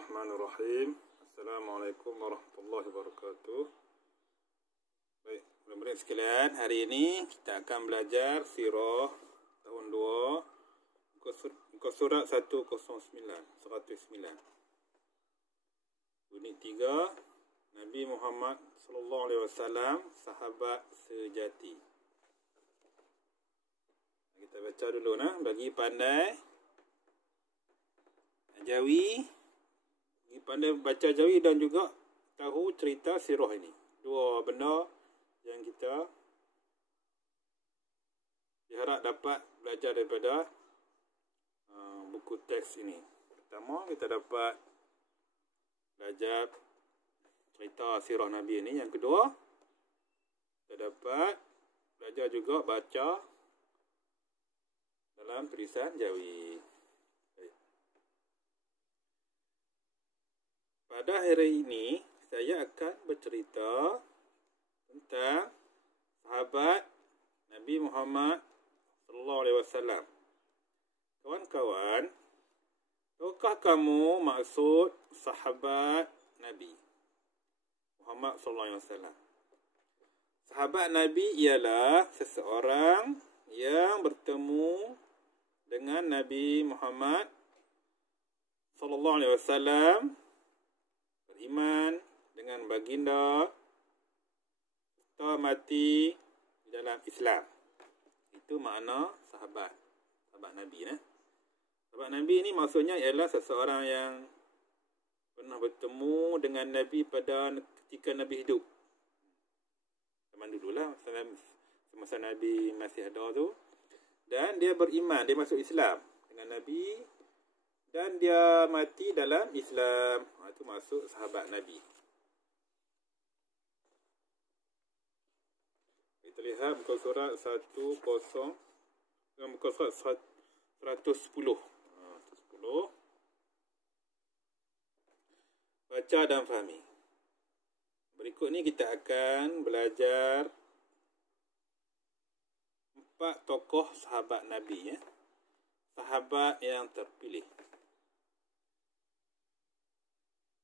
Bismillahirrahmanirrahim. Assalamualaikum warahmatullahi wabarakatuh. Baik, murid-murid sekalian, hari ini kita akan belajar Sirah tahun 2, muka surat 109, 109. Unit 3, Nabi Muhammad sallallahu alaihi wasallam, sahabat sejati. Kita baca dulu bagi pandai Jawi, pandai baca Jawi dan juga tahu cerita sirah ini. Dua benda yang kita diharap dapat belajar daripada buku teks ini. Pertama, kita dapat belajar cerita sirah Nabi ini. Yang kedua, kita dapat belajar juga baca dalam tulisan Jawi. Pada hari ini, saya akan bercerita tentang sahabat Nabi Muhammad sallallahu alaihi wasallam. Kawan-kawan, tahukah kamu maksud sahabat Nabi Muhammad sallallahu alaihi wasallam? Sahabat Nabi ialah seseorang yang bertemu dengan Nabi Muhammad sallallahu alaihi wasallam, beriman dengan baginda, serta mati di dalam Islam. Itu makna sahabat Nabi. Sahabat Nabi ini maksudnya ialah seseorang yang pernah bertemu dengan Nabi pada ketika Nabi hidup. Zaman dululah, semasa Nabi masih ada tu. Dan dia beriman, dia masuk Islam dengan Nabi. Dan dia mati dalam Islam. Itu masuk sahabat Nabi. Kita lihat muka surat 10, muka surat 110. Baca dan fahami. Berikut ni kita akan belajar 4 tokoh sahabat Nabi. Sahabat yang terpilih.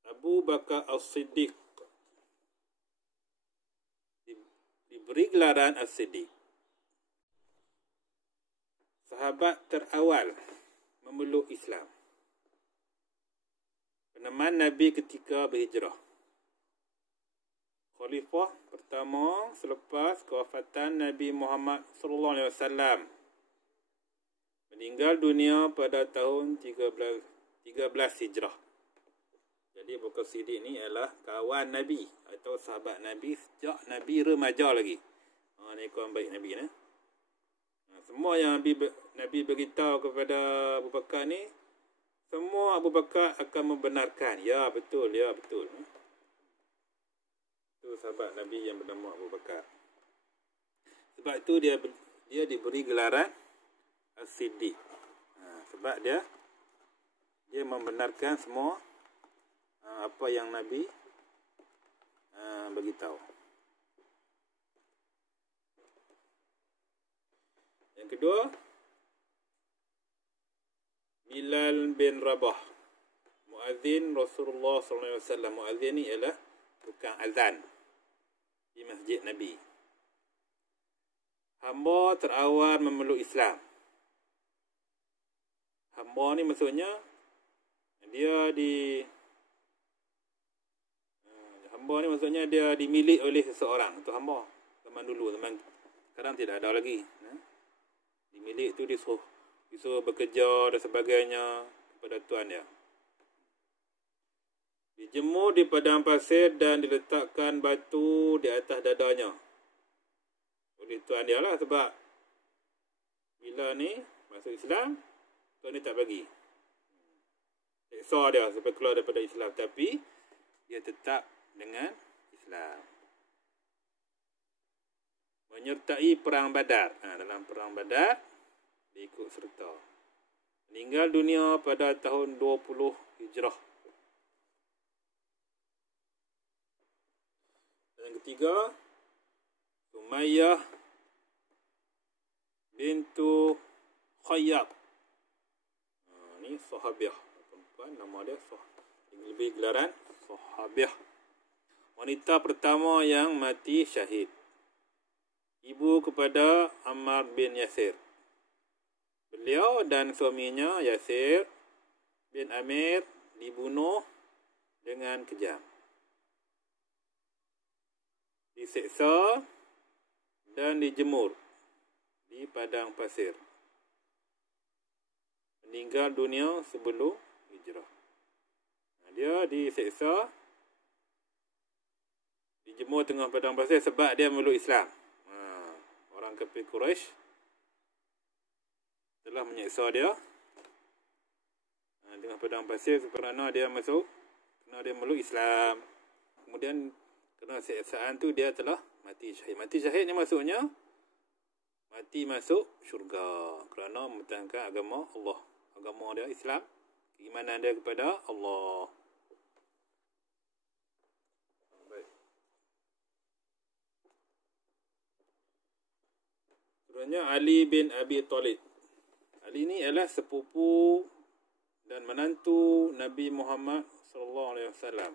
Abu Bakar As-Siddiq, diberi gelaran As-Siddiq. Sahabat terawal memeluk Islam. Peneman Nabi ketika berhijrah. Khalifah pertama selepas kewafatan Nabi Muhammad sallallahu alaihi wasallam. Meninggal dunia pada tahun 13 Hijrah. Jadi Abu Bakar Siddiq ni adalah kawan Nabi atau sahabat Nabi sejak Nabi remaja lagi. Ni kawan baik Nabi . Semua yang Nabi beritahu kepada Abu Bakar ni, semua Abu Bakar akan membenarkan. Ya betul, ya betul. Itu sahabat Nabi yang bernama Abu Bakar. Sebab itu dia diberi gelaran As-Siddiq. Sebab dia membenarkan semua apa yang Nabi beritahu. Yang kedua, Bilal bin Rabah, muazzin Rasulullah sallallahu alaihi wasallam. Muazzin ni ialah tukang azan di masjid Nabi. Hamba terawal memeluk Islam. Hamba ni maksudnya dia dimiliki oleh seseorang. Itu hamba. Zaman dulu, sekarang tidak ada lagi. Dimiliki tu disuruh bekerja dan sebagainya kepada tuan dia. Dijemur di padang pasir dan diletakkan batu di atas dadanya oleh tuan dia lah. Sebab bila ni masuk Islam, tuan ni tak bagi. Seksa dia sampai keluar daripada Islam. Tapi dia tetap dengan Islam. Menyertai perang Badar. Dalam perang Badar, dia ikut serta. Meninggal dunia pada tahun 20 Hijrah. Yang ketiga, Sumayyah bintu Khayyab. Ni sahabiah perempuan, nama dia Lebih gelaran sahabiah. Wanita pertama yang mati syahid. Ibu kepada Ammar bin Yasir. Beliau dan suaminya Yasir bin Amir dibunuh dengan kejam. Diseksa dan dijemur di padang pasir. Meninggal dunia sebelum hijrah. Dia diseksa, dijemur tengah padang pasir sebab dia meluk Islam. Orang kafir Quraisy telah menyeksa dia tengah padang pasir kerana dia meluk Islam. Kemudian kerana seksaan tu dia telah mati syahid. Mati syahid ni maksudnya mati masuk syurga kerana mempertahankan agama Allah. Agama dia Islam, keimanan dia kepada Allah. Baik. Seterusnya Ali bin Abi Thalib. Ali ni adalah sepupu dan menantu Nabi Muhammad sallallahu alaihi wasallam.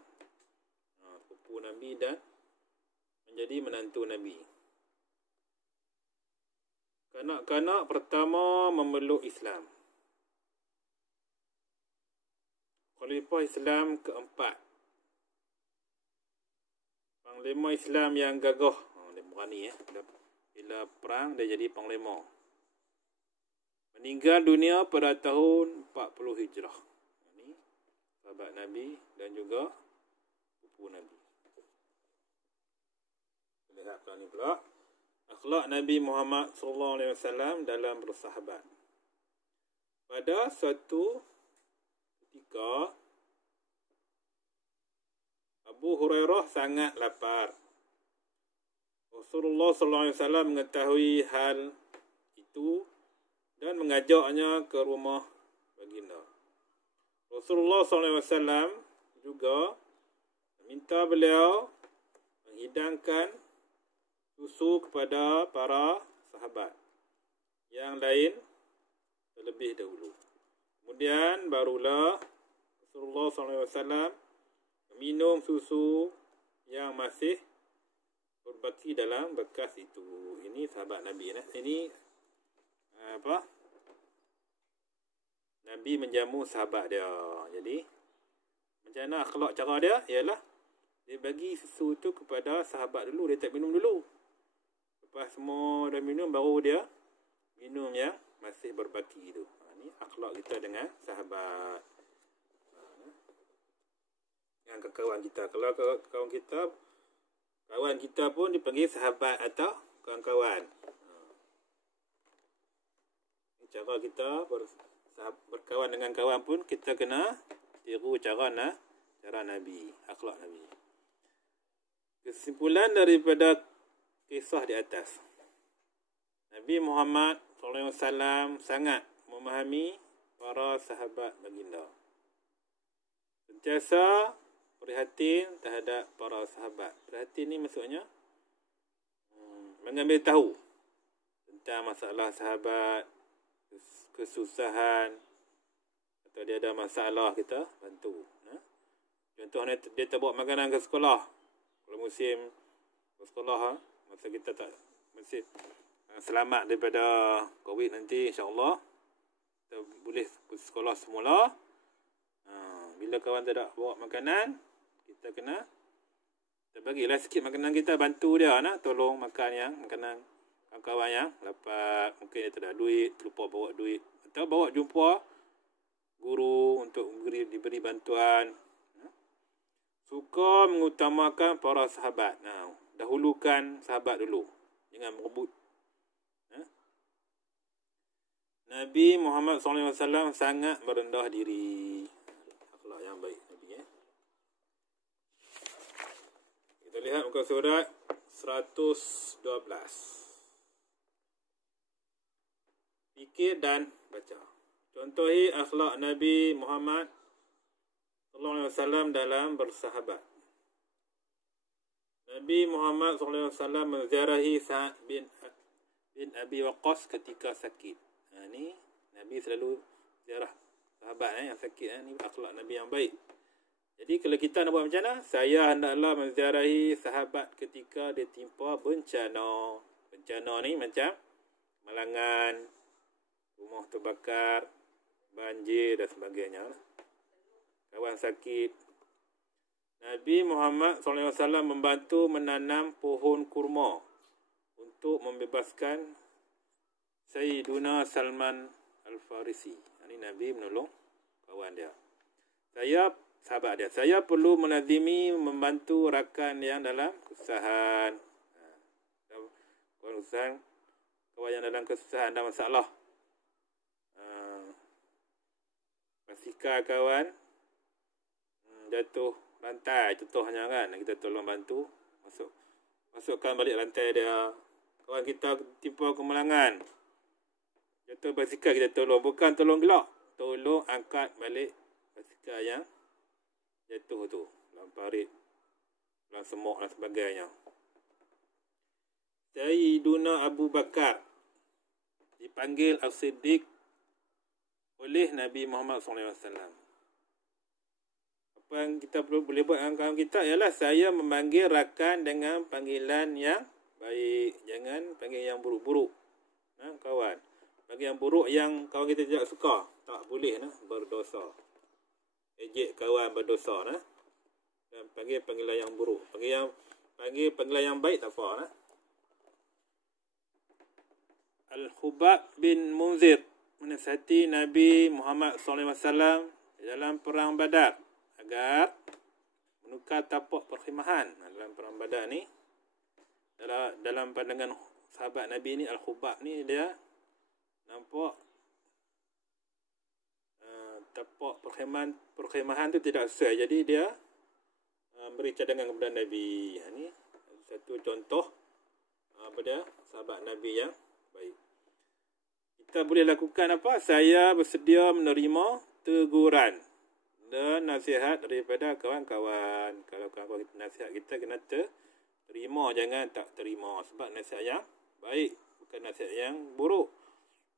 Sepupu Nabi dan menjadi menantu Nabi. Kanak-kanak pertama memeluk Islam. Khalifah Islam keempat. Panglima Islam yang gagah. Dia berani bila perang dia jadi panglima. Meninggal dunia pada tahun 40 Hijrah. Ini sahabat Nabi dan juga sepupu Nabi. Lihat ni pula. Akhlak Nabi Muhammad sallallahu alaihi wasallam dalam bersahabat. Pada suatu ketika Abu Hurairah sangat lapar. Rasulullah sallallahu alaihi wasallam mengetahui hal itu dan mengajaknya ke rumah baginda. Rasulullah sallallahu alaihi wasallam juga meminta beliau menghidangkan susu kepada para sahabat yang lain terlebih dahulu. Kemudian barulah Rasulullah SAW minum susu yang masih berbaki dalam bekas itu. Ini sahabat Nabi. Ini Nabi menjamu sahabat dia. Jadi macam mana akhlak cara dia? Ialah dia bagi susu tu kepada sahabat dulu. Dia tak minum dulu. Lepas semua dah minum, baru dia minum yang masih berbaki itu. Ini akhlak kita dengan sahabat. Dengan kawan kita. Kalau kawan kita pun dipanggil sahabat atau kawan-kawan. Cara kita berkawan dengan kawan pun kita kena tiru cara Nabi, akhlak Nabi. Kesimpulan daripada kisah di atas. Nabi Muhammad SAW sangat memahami para sahabat baginda. Sentiasa prihatin terhadap para sahabat. Prihatin ni maksudnya mengambil tahu tentang masalah sahabat, kesusahan, atau dia ada masalah, kita bantu. Contohnya dia tak bawa makanan ke sekolah. Kalau musim ke sekolah, masa kita tak mesti selamat daripada COVID nanti, insya-Allah kita boleh ke sekolah semula. Bila kawan tak ada bawa makanan, kita kena bagilah sikit makanan kita, bantu dia tolong makan yang makanan kawan-kawan yang lapar. Mungkin dia tak ada duit, terlupa bawa duit, atau bawa jumpa guru untuk diberi bantuan. Suka mengutamakan para sahabat. Dahulukan sahabat dulu, jangan merebut. Nabi Muhammad SAW sangat merendah diri. Akhlak yang baik Nabi. Kita lihat muka surat 112. Fikir dan baca. Contohi akhlak Nabi Muhammad SAW dalam bersahabat. Nabi Muhammad SAW menziarahi Sa'ad bin Abi Waqqas ketika sakit. Ni Nabi selalu ziarah sahabat yang sakit. Ni akhlak Nabi yang baik. Jadi kalau kita nak buat macam mana? Saya hendaklah menziarahi sahabat ketika dia timpa bencana. Bencana ni macam malangan, rumah terbakar, banjir dan sebagainya. Kawan sakit. Nabi Muhammad SAW membantu menanam pohon kurma untuk membebaskan Sayyiduna Salman Al-Farisi. Ini Nabi menolong kawan dia. Sahabat dia. Saya perlu melazimi membantu rakan yang dalam kesusahan. Kawan yang dalam kesusahan dan masalah. Pastikan kawan jatuh rantai contohnya kan, kita tolong bantu masukkan balik rantai dia. Kawan kita timpa kemalangan, jatuh basikal, kita tolong, bukan tolong gelak, tolong angkat balik basikal yang jatuh tu dalam parit, dalam semok dan sebagainya. Sayyiduna Abu Bakar dipanggil As-Siddiq oleh Nabi Muhammad SAW. Apa yang kita boleh buat dengan kawan kita ialah saya memanggil rakan dengan panggilan yang baik. Jangan panggil yang buruk-buruk. Kawan. Panggil yang buruk yang kawan kita tidak suka. Tak boleh berdosa. Ejek kawan berdosa. Dan panggil panggilan yang buruk. Panggil panggilan yang baik tak apa. Al-Hubab bin Munzir menasihati Nabi Muhammad SAW dalam perang Badar agar menukar tapak perkhemahan. Dalam perang Badar ni, dalam pandangan sahabat Nabi ni, Al-Hubab ni, dia nampak tapak perkhemahan tu tidak sesuai. Jadi dia beri cadangan kepada Nabi. Ini satu contoh pada sahabat Nabi yang baik. Kita boleh lakukan apa? Saya bersedia menerima teguran dan nasihat daripada kawan-kawan. Kalau kawan-kawan kita nasihat kita, kena terima, jangan tak terima. Sebab nasihat yang baik, bukan nasihat yang buruk.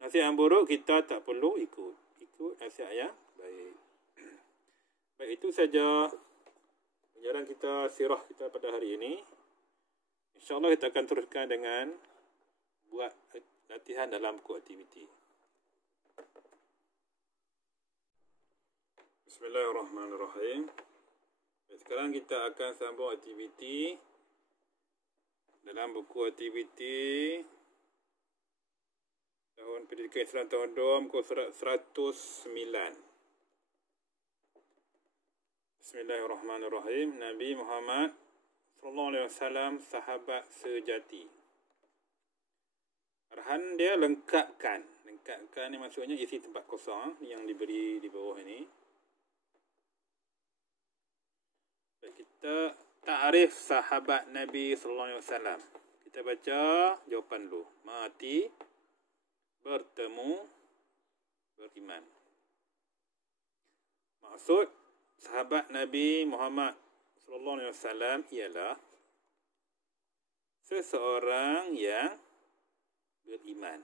Nasihat yang buruk kita tak perlu ikut nasihat yang baik. Baik, itu saja penjelasan kita, sirah kita pada hari ini. InsyaAllah kita akan teruskan dengan buat latihan dalam buku aktiviti. Bismillahirrahmanirrahim. Sekarang kita akan sambung aktiviti dalam buku aktiviti tahun pendidikan Islam tahun 2, muka surat 109. Bismillahirrahmanirrahim. Nabi Muhammad SAW sahabat sejati. Arahan dia lengkapkan ni maksudnya isi tempat kosong yang diberi di bawah ini. Kita ta'rif sahabat Nabi SAW. Kita baca jawapan dulu. Mati, bertemu, beriman. Maksud sahabat Nabi Muhammad SAW ialah seseorang yang beriman.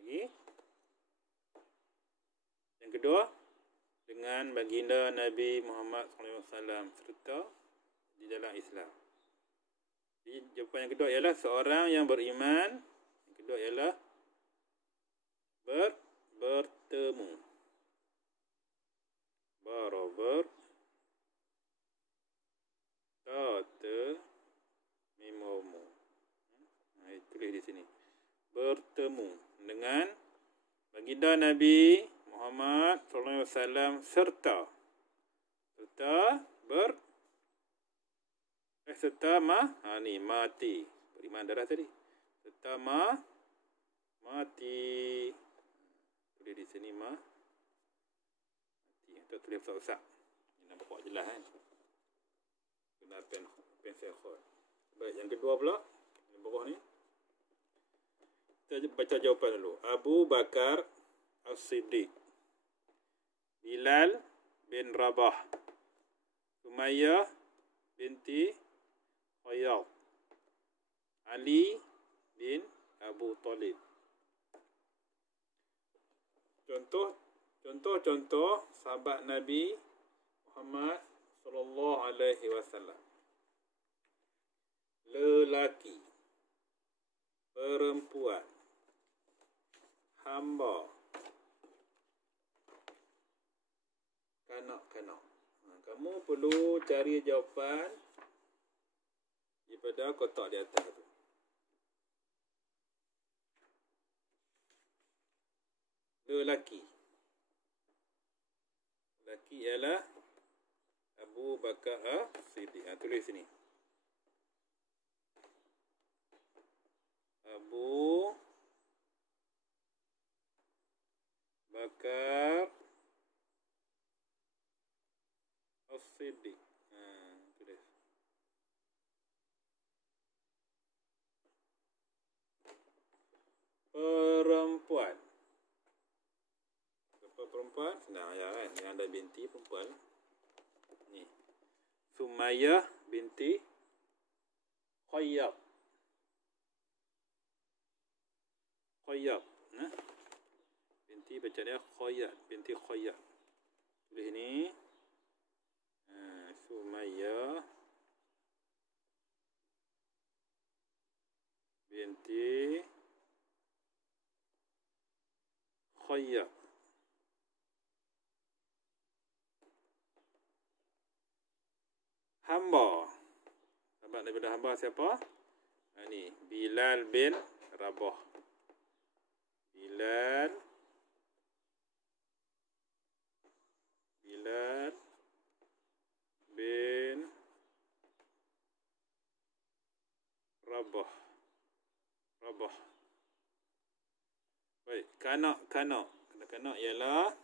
Lagi. Yang kedua, dengan baginda Nabi Muhammad SAW serta di dalam Islam. Jadi jawapan yang kedua ialah seorang yang beriman. Yang kedua ialah bertemu. Barober tata mimomu. Tulis di sini. Bertemu dengan baginda Nabi Muhammad SAW serta mati. Beriman darah tadi. Serta mati. Tulis di sini mati. Atau tulis besar-besar. Ini nampak jelas kan. Guna pensel khot. Baik, yang kedua pula. Yang bawah ni. Kita baca jawapan dulu. Abu Bakar As-Siddiq, Bilal bin Rabah, Sumayyah binti Khayyat, Ali bin Abu Talib. Contoh sahabat Nabi Muhammad sallallahu alaihi wasallam. Lelaki, perempuan, hamba, kanak-kanak. Kamu perlu cari jawapan daripada kotak di atas tu. Lelaki. Lelaki ialah Abu Bakar As-Siddiq. Tulis sini. Abu Bakar As-Siddiq. Tulis. Perempuan. Perempuan senang ya kan, yang ada binti perempuan ni. Sumayyah binti Khayyab. Binti baca dia Khayyab, binti Khayyab. Tulis ni Sumayyah binti Khayyab. Hamba. Sahabat daripada hamba siapa? Ni Bilal bin Rabah. Bilal bin Rabah. Baik, kanak-kanak ialah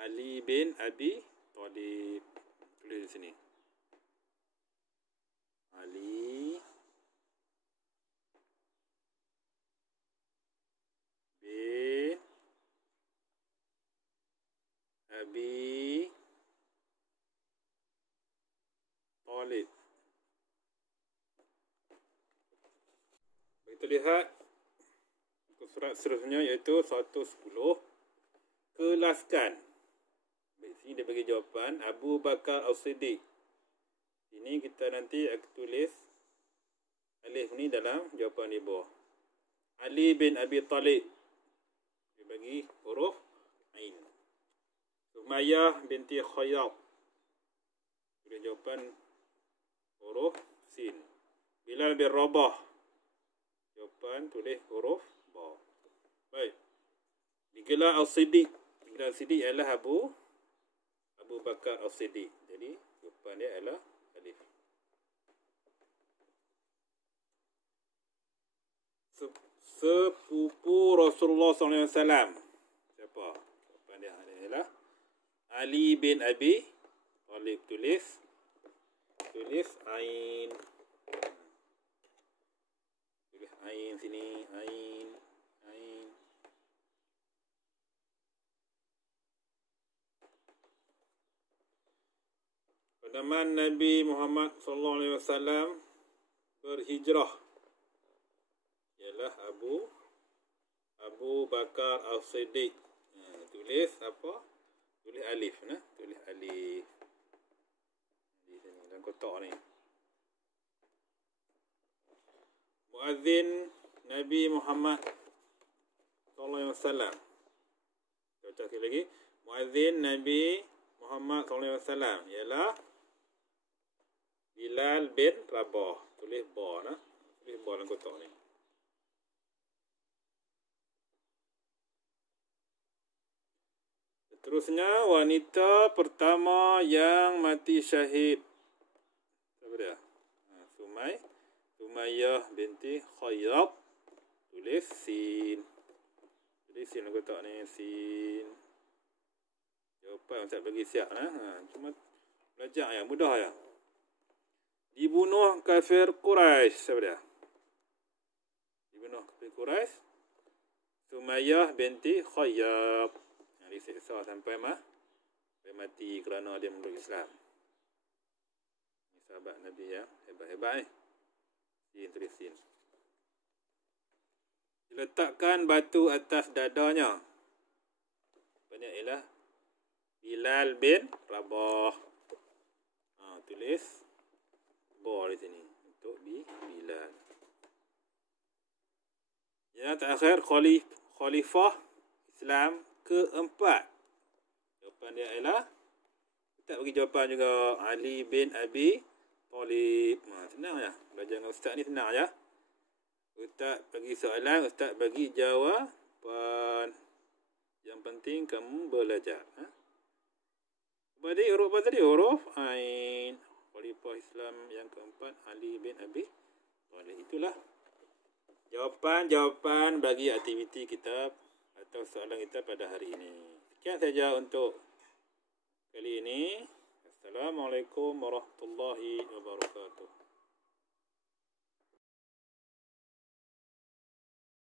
Ali bin Abi Thalib. Tulis di sini. Ali bin Abi Thalib. Kita lihat surat seterusnya iaitu 110. Kelaskan. Di sini dia bagi jawapan Abu Bakar As-Siddiq. Ini kita nanti akan tulis alif ni dalam jawapan di bawah. Ali bin Abi Thalib. Dia bagi huruf Ain. Sumayyah binti Khayyab. Tulis jawapan huruf Sin. Bilal bin Rabah. Jawapan tulis huruf Ba. Baik. Digelar As-Siddiq. Digelar As-Siddiq ialah Abu Bakar As-Siddiq. Jadi jawapan dia ialah alif. Sepupu Rasulullah SAW. Siapa? Jawapan dia adalah Ali bin Abi Thalib. Tulis Ain. Tulis Ain sini. Ain. Pada zaman Nabi Muhammad SAW berhijrah ialah Abu Bakar As-Siddiq. Tulis apa? Tulis alif. Tulis alif di sini dalam kotak ni. Muazzin Nabi Muhammad SAW. Kita baca sekali lagi. Muazzin Nabi Muhammad SAW ialah Bilal bin Rabah. Tulis ba. Tulis ba dalam kotak ni. Seterusnya, wanita pertama yang mati syahid. Siapa dia? Sumayyah binti Khayyab. Tulis Sin. Tulis Sin dalam kotak ni. Sin. Jawapan Ustaz bagi siap. Cuma belajar ya, mudah ya. Dibunuh kafir Quraisy. Siapa dia? Dibunuh kafir Quraisy. Sumayyah binti Khayyab. Disiksa sampai mati kerana dia memeluk Islam. Ini sahabat Nabi ya, hebat-hebat ni. Sin, tulis Sin. Diletakkan batu atas dadanya. Banyak ialah Bilal bin Rabah. Tulis ba di sini untuk Bilal. Yang terakhir, khalifah Islam keempat. Jawapan dia ialah, Ustaz bagi jawapan juga, Ali bin Abi Talib. Senang ya. Belajar dengan Ustaz ni senang ya. Ustaz bagi soalan, Ustaz bagi jawapan. Yang penting kamu belajar. Tadi huruf apa tadi? Huruf Ain. Khalifah Islam yang keempat, Ali bin Abi Talib. Itulah jawapan-jawapan bagi aktiviti kita atau soalan kita pada hari ini. Sekian saja untuk kali ini. Assalamualaikum warahmatullahi wabarakatuh.